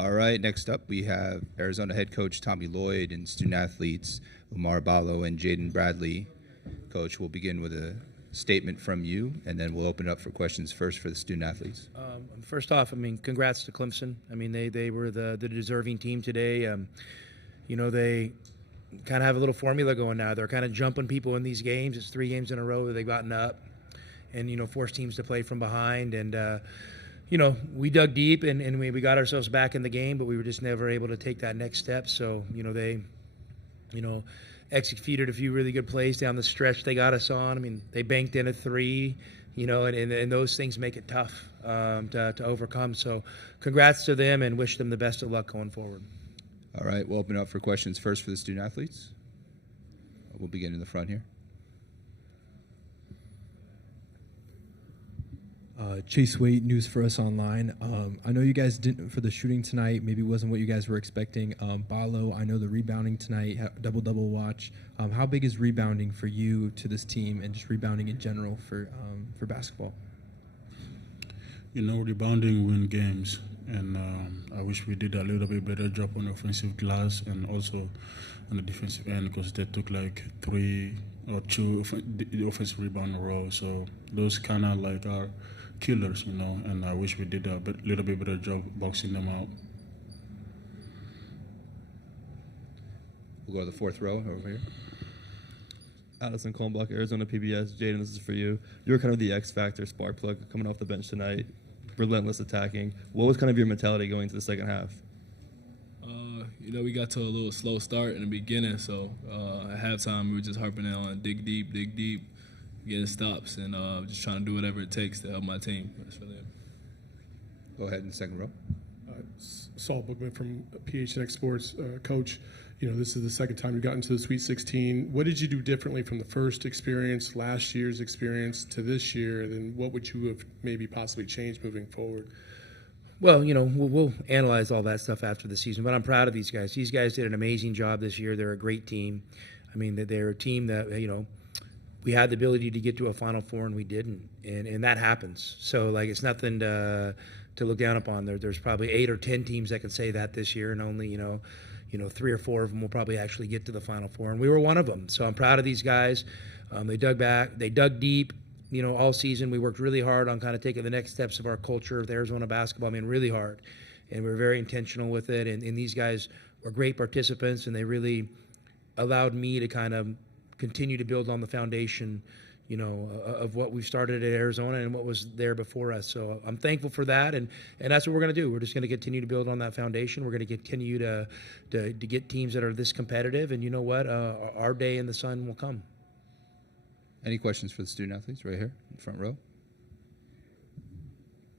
All right, next up we have Arizona head coach Tommy Lloyd and student athletes Oumar, Ballo, and Jaden Bradley. Coach, we'll begin with a statement from you, and then we'll open it up for questions first for the student athletes. First off, congrats to Clemson. They were the deserving team today. They kind of have a little formula going now. They're kind of jumping people in these games. It's 3 games in a row that they've gotten up and, forced teams to play from behind. And, we dug deep and we got ourselves back in the game, but we were just never able to take that next step. So, they executed a few really good plays down the stretch they got us on. They banked in a 3, and those things make it tough to overcome. So congrats to them and wish them the best of luck going forward. All right, we'll open up for questions first for the student athletes. We'll begin in the front here. Chase Wade, News for Us Online. I know you guys didn't for the shooting tonight. Maybe wasn't what you guys were expecting. Ballo, I know the rebounding tonight, double watch. How big is rebounding for you to this team and just rebounding in general for basketball? Rebounding win games, and I wish we did a little bit better job on offensive glass and also on the defensive end because they took like 3 or 2 offensive rebound in a row. So those kind of like are killers, and I wish we did a little bit better job boxing them out. We'll go to the 4th row over here. Addison Colmbach, Arizona PBS. Jaden, this is for you. You were kind of the X factor, spark plug coming off the bench tonight, relentless attacking. What was kind of your mentality going to the second half? We got to a little slow start in the beginning, so at halftime we were just harping in on dig deep, getting stops, and just trying to do whatever it takes to help my team. That's really it. Go ahead in the second row. Saul Bookman from PHNX Sports. Coach, this is the second time you got into the Sweet 16. What did you do differently from the first experience, last year's experience, to this year? Then what would you have maybe possibly changed moving forward? Well, we'll analyze all that stuff after the season, but I'm proud of these guys. These guys did an amazing job this year. They're a great team. They're a team that, we had the ability to get to a Final Four and we didn't, and that happens. So, it's nothing to look down upon. There's probably 8 or 10 teams that can say that this year, and only, 3 or 4 of them will probably actually get to the Final Four, and we were one of them. So I'm proud of these guys. They dug deep. All season we worked really hard on kind of taking the next steps of our culture of Arizona basketball. Really hard, and we were very intentional with it. And these guys were great participants, and they really allowed me to kind of continue to build on the foundation, of what we've started at Arizona and what was there before us. So I'm thankful for that, and that's what we're going to do. We're just going to continue to build on that foundation. We're going to continue to get teams that are this competitive, and you know what? Our day in the sun will come. Any questions for the student athletes right here in the front row?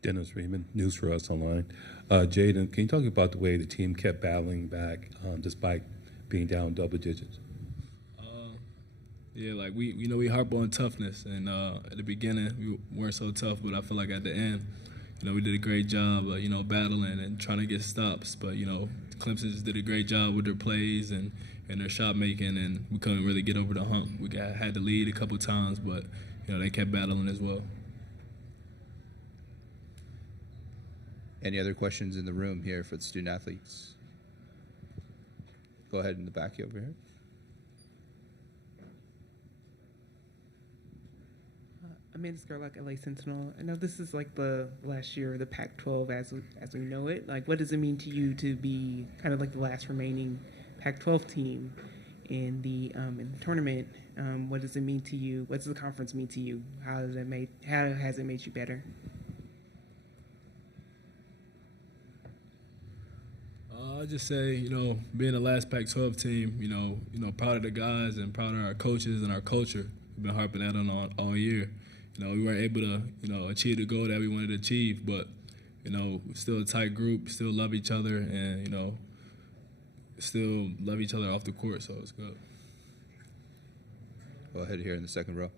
Dennis Raymond, News for Us Online. Jaden, can you talk about the way the team kept battling back despite being down double digits? We harp on toughness, and at the beginning we weren't so tough, but I feel like at the end, we did a great job, battling and trying to get stops. But Clemson just did a great job with their plays and their shot making, and we couldn't really get over the hump. We had to lead a couple times, but they kept battling as well. Any other questions in the room here for the student athletes? Go ahead in the back over here. Amanda Skerlock, LA Sentinel. I know this is like the last year of the Pac-12 as we know it. What does it mean to you to be kind of like the last remaining Pac-12 team in the tournament? What does it mean to you? What does the conference mean to you? How has it made you better? I just say, being the last Pac-12 team, proud of the guys and proud of our coaches and our culture. We've been harping that on all year. We weren't able to, achieve the goal that we wanted to achieve, but, we're still a tight group, still love each other, and, still love each other off the court, so it's good. Go ahead here in the second row.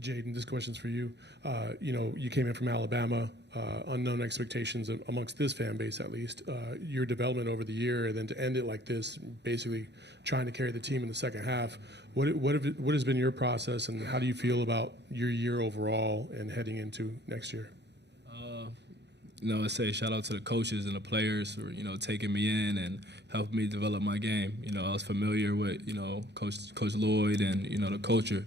Jaden, this question's for you. You came in from Alabama, unknown expectations amongst this fan base at least. Your development over the year, and then to end it like this, basically trying to carry the team in the second half. What has been your process, and how do you feel about your year overall and heading into next year? I say shout out to the coaches and the players for, taking me in and helping me develop my game. I was familiar with, Coach Lloyd and, the culture,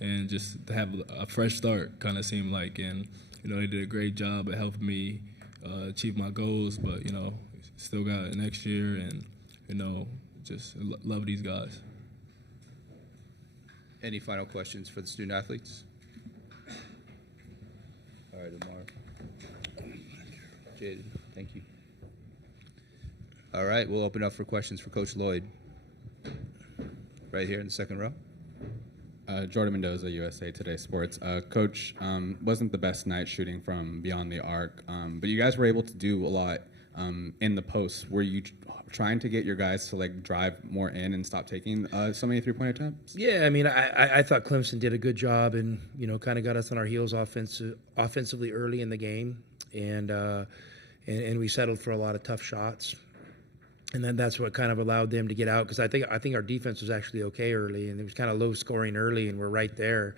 and just to have a fresh start kind of seemed like. And, they did a great job at helping me achieve my goals, but, still got next year and, just love these guys. Any final questions for the student athletes? All right, Oumar. Jaden, thank you. All right, we'll open up for questions for Coach Lloyd. Right here in the second row. Jordan Mendoza, USA Today Sports. Coach, wasn't the best night shooting from beyond the arc, but you guys were able to do a lot in the post. Were you trying to get your guys to drive more in and stop taking so many three-point attempts? Yeah, I mean, I thought Clemson did a good job and, kind of got us on our heels offensively early in the game. And we settled for a lot of tough shots. And then that's what kind of allowed them to get out, because I think our defense was actually okay early, and it was kind of low scoring early, and we're right there.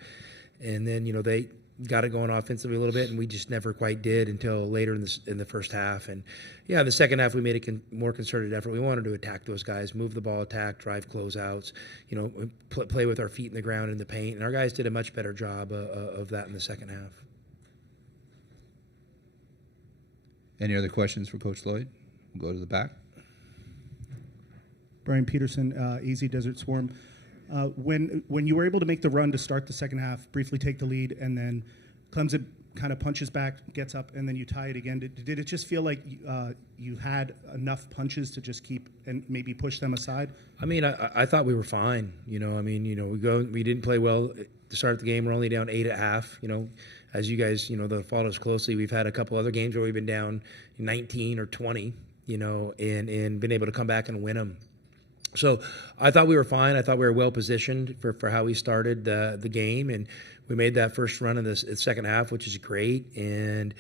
And then they got it going offensively a little bit, and we just never quite did until later in the first half. And yeah, in the second half we made a more concerted effort. We wanted to attack those guys, move the ball, attack, drive closeouts, play with our feet in the ground in the paint, and our guys did a much better job of that in the second half. Any other questions for Coach Lloyd? We'll go to the back. Brian Peterson, Easy Desert Swarm. When you were able to make the run to start the second half, briefly take the lead, and then Clemson kind of punches back, gets up, and then you tie it again, did it just feel like you had enough punches to just keep and maybe push them aside? I mean, I thought we were fine. We didn't play well to start the game. We're only down 8 at half. As you guys, that followed us closely, we've had a couple other games where we've been down 19 or 20, and been able to come back and win them. So I thought we were fine. I thought we were well positioned for how we started the game, and we made that first run in the second half, which is great. And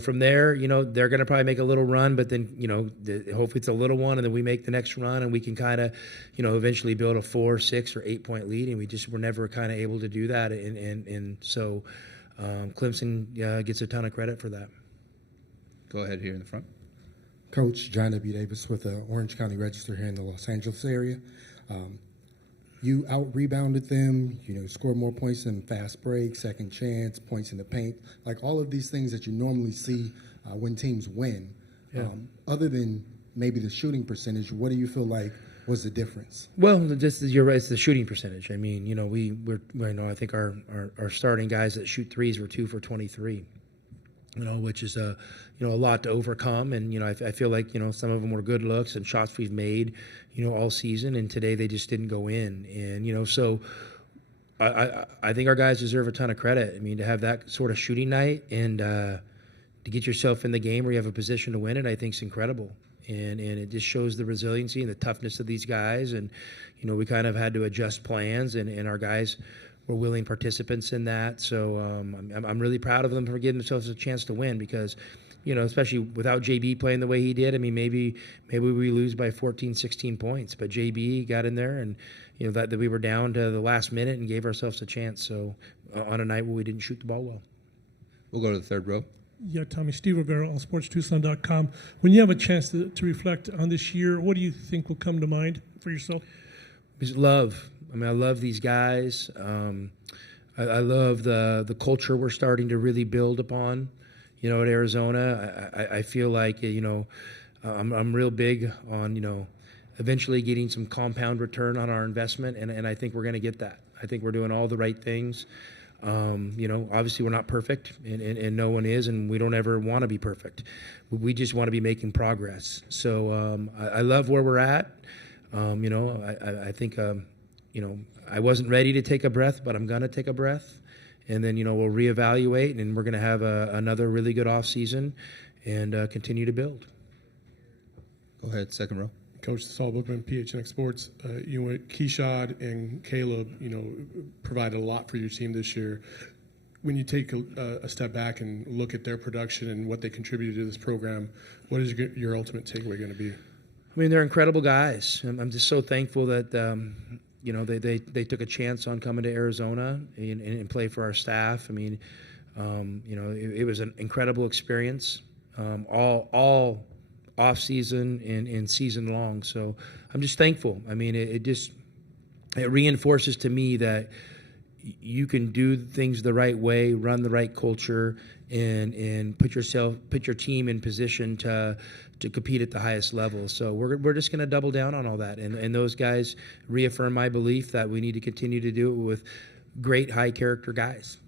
from there, they're going to probably make a little run, but then hopefully it's a little one, and then we make the next run, and we can kind of eventually build a 4, 6, or 8 point lead, and we just were never kind of able to do that. And so Clemson gets a ton of credit for that. Go ahead here in the front. Coach John W. Davis with the Orange County Register here in the Los Angeles area. You out-rebounded them, scored more points than fast break, second chance, points in the paint, like all of these things that you normally see when teams win. Yeah. Other than maybe the shooting percentage, what do you feel like was the difference? Well, you're right, it's the shooting percentage. I mean, I think our starting guys that shoot threes were 2 for 23. Which is a lot to overcome, and I feel like some of them were good looks and shots we've made, all season, and today they just didn't go in, and so I think our guys deserve a ton of credit. I mean, to have that sort of shooting night and to get yourself in the game where you have a position to win it, I think is incredible, and it just shows the resiliency and the toughness of these guys, and we kind of had to adjust plans, and our guys were willing participants in that. So I'm really proud of them for giving themselves a chance to win, because, especially without JB playing the way he did, I mean, maybe we lose by 14, 16 points. But JB got in there, and, that we were down to the last minute and gave ourselves a chance. So on a night where we didn't shoot the ball well. We'll go to the third row. Yeah, Tommy, Steve Rivera, allsportstucson.com. When you have a chance to reflect on this year, what do you think will come to mind for yourself? It's love. I mean, I love these guys. I love the culture we're starting to really build upon, at Arizona. I feel like, I'm real big on, eventually getting some compound return on our investment, and I think we're going to get that. I think we're doing all the right things. Obviously we're not perfect, and no one is, and we don't ever want to be perfect. We just want to be making progress. So I love where we're at. I think, I wasn't ready to take a breath, but I'm going to take a breath. And then, we'll reevaluate, and we're going to have another really good off season and continue to build. Go ahead, second row. Coach Saul Bookman, PHNX Sports. Keshad and Caleb, provided a lot for your team this year. When you take a step back and look at their production and what they contributed to this program, what is your ultimate takeaway going to be? I mean, they're incredible guys. I'm just so thankful that they took a chance on coming to Arizona and play for our staff. I mean, it was an incredible experience. all off season and season long. So I'm just thankful. I mean, it reinforces to me that you can do things the right way, run the right culture, and put your team in position to compete at the highest level. So we're just going to double down on all that, and those guys reaffirm my belief that we need to continue to do it with great high character guys.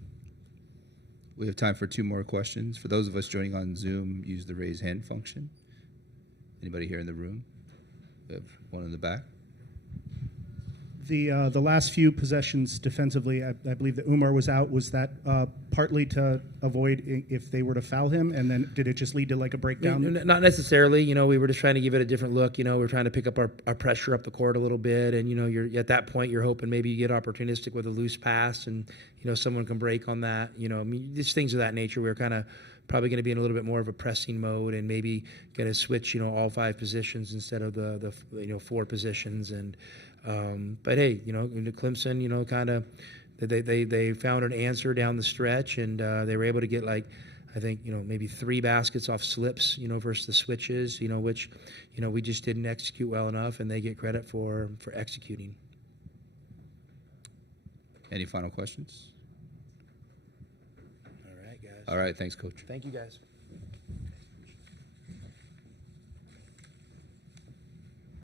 We have time for 2 more questions. For those of us joining on Zoom, use the raise hand function. Anybody here in the room? We have one in the back. The last few possessions defensively, I believe that Oumar was out. Was that partly to avoid if they were to foul him, and then did it just lead to like a breakdown? Not necessarily. We were just trying to give it a different look. We're trying to pick up our pressure up the court a little bit, and you're at that point you're hoping maybe you get opportunistic with a loose pass, and someone can break on that. I mean, just things of that nature. We're kind of probably going to be in a little bit more of a pressing mode, and maybe going to switch all 5 positions instead of the 4 positions. And but hey, Clemson, kind of they found an answer down the stretch, and they were able to get I think maybe 3 baskets off slips, versus the switches, which we just didn't execute well enough, and they get credit for executing. Any final questions? All right, guys. All right, thanks, Coach. Thank you, guys.